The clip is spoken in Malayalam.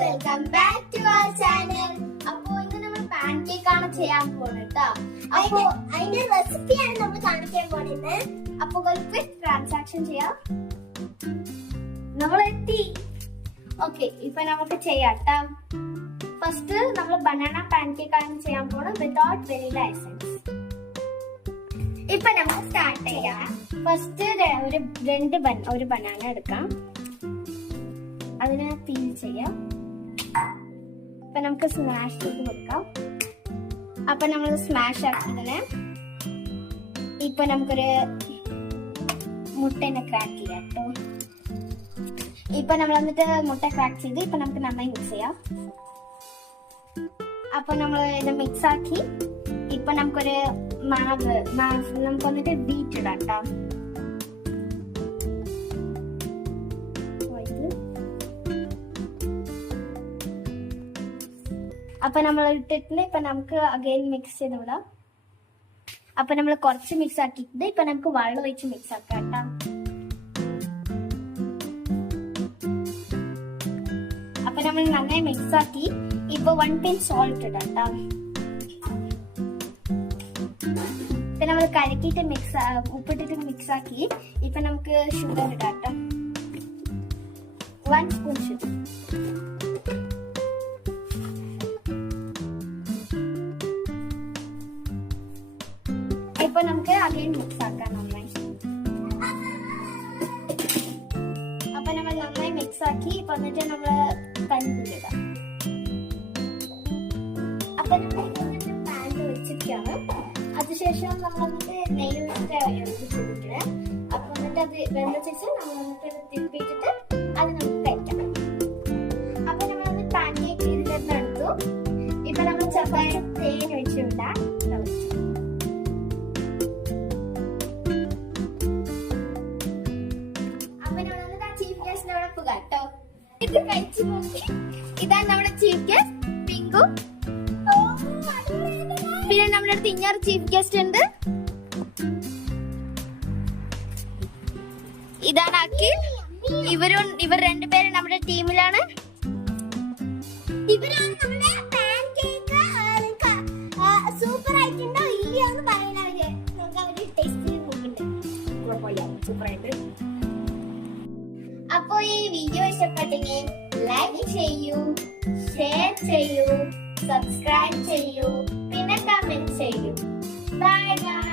Welcome back to our channel. അപ്പോൾ ഇന്ന് നമ്മൾ പാൻ കേക്ക് ആണ് ചെയ്യാൻ പോകുന്നത് ട്ടോ. അപ്പോൾ അതിന്റെ റെസിപ്പിയാണ് നമ്മൾ കാണിക്കാൻ പോകുന്നത്. അപ്പോൾ ഒരു ക്വിക്ക് ട്രാൻസാക്ഷൻ ചെയ്യാം. നമ്മൾ എത്തി. ഓക്കെ, ഇപ്പൊ നമുക്ക് ചെയ്യാം ട്ടോ. ഫസ്റ്റ് നമ്മൾ ബനാന പാൻ കേക്ക് ആണ് ചെയ്യാൻ പോകുന്നത് വിതൗട്ട് വെനില എസൻസ്. ഇപ്പൊ നമുക്ക് സ്റ്റാർട്ട് ചെയ്യാം. ഫസ്റ്റ് ഒരു ബനാന എടുക്കാം, അതിനെ പീൽ ചെയ്യാം. അപ്പൊ നമുക്ക് സ്മാഷ് ചെയ്ത് കൊടുക്കാം. അപ്പൊ നമ്മൾ സ്മാഷ് ആക്കിയതിന് ഇപ്പൊ നമുക്കൊരു മുട്ടനെ ക്രാക്ക് ചെയ്യാം കേട്ടോ. ഇപ്പൊ നമ്മൾ എന്നിട്ട് മുട്ട ക്രാക്ക് ചെയ്ത് ഇപ്പൊ നമുക്ക് നന്നായി മിക്സ് ചെയ്യാം. അപ്പൊ നമ്മൾ ഇത് മിക്സ് ആക്കി ഇപ്പൊ നമുക്കൊരു നമുക്ക് വന്നിട്ട് ബീറ്റ് ഇടാം കേട്ടോ. അപ്പൊ നമ്മൾ ഇട്ടിട്ട് ഇപ്പൊ നമുക്ക് അഗൈൻ മിക്സ് ചെയ്ത് വിടാം. അപ്പൊ നമ്മൾ കുറച്ച് മിക്സ് ആക്കിയിട്ട് ഇപ്പൊ നമുക്ക് വെള്ളം ഒഴിച്ച് മിക്സ് ആക്കാം കേട്ടോ. അപ്പൊ നമ്മൾ നന്നായി മിക്സ് ആക്കി ഇപ്പൊ 1 പിഞ്ച് സോൾട്ട് ഇടാം കേട്ടോ. ഇപ്പൊ നമ്മൾ കലക്കിയിട്ട് ഉപ്പിട്ടിട്ട് മിക്സ് ആക്കി ഇപ്പൊ നമുക്ക് ഷുഗർ ഇടാം കേട്ടോ. 1 സ്പൂൺ ഷുഗർ. ഇപ്പൊ നമുക്ക് അഗൈൻ മിക്സ് ആക്കാം നന്നായി. അപ്പൊ നമ്മൾ നന്നായി മിക്സ് ആക്കി ഇപ്പൊ എന്നിട്ട് നമ്മള് പഞ്ചിലിടാം. അപ്പൊ നമ്മൾ പാനിൽ വെച്ചിട്ടാണ്. അതിനുശേഷം നമ്മൾ വന്നിട്ട് നെയ്യ് വെച്ചിട്ട് അപ്പൊ എന്നിട്ട് അത് വെള്ള ശേഷം നമ്മൾ വന്നിട്ട് തിരിപ്പിച്ചിട്ട് അത് നമുക്ക് കഴിക്കാം. അപ്പൊ നമ്മൾ വന്ന് പാൻ കേക്ക് ഇതിൽ നിന്ന് എടുത്തു. ഇപ്പൊ നമ്മൾ ചെറുതായിട്ട് തേൻ ഒഴിച്ചുവിടാം. ഇത് കഴിച്ചു നോക്കി. ഇതാണ് നമ്മുടെ ചീഫ് ഗസ്റ്റ് പിങ്കു. പിന്നെ നമ്മുടെ അടുത്ത് ഇഞ്ഞൊരു ചീഫ് ഗസ്റ്റ് ഉണ്ട്. ഇതാണ് അഖിൽ. ഇവർ രണ്ടുപേരും നമ്മുടെ ടീമിലാണ്. ഇവരാണ് നമ്മുടെ പാൻ കേക്ക് സൂപ്പർ ആയിട്ടുണ്ടോ ഇല്ലയോ എന്ന് പറയുന്നവര്. നമുക്ക് അവര് ടേസ്റ്റ് ചെയ്ത് നോക്കുന്നുണ്ട്. സൂപ്പർ ആയിട്ട്. അപ്പോ ഈ വീഡിയോ ഇഷ്ടപ്പെട്ടെങ്കിൽ ലൈക്ക് ചെയ്യൂ, ഷെയർ ചെയ്യൂ, സബ്സ്ക്രൈബ് ചെയ്യൂ, പിന്നെ കമന്റ് ചെയ്യൂ. Bye bye.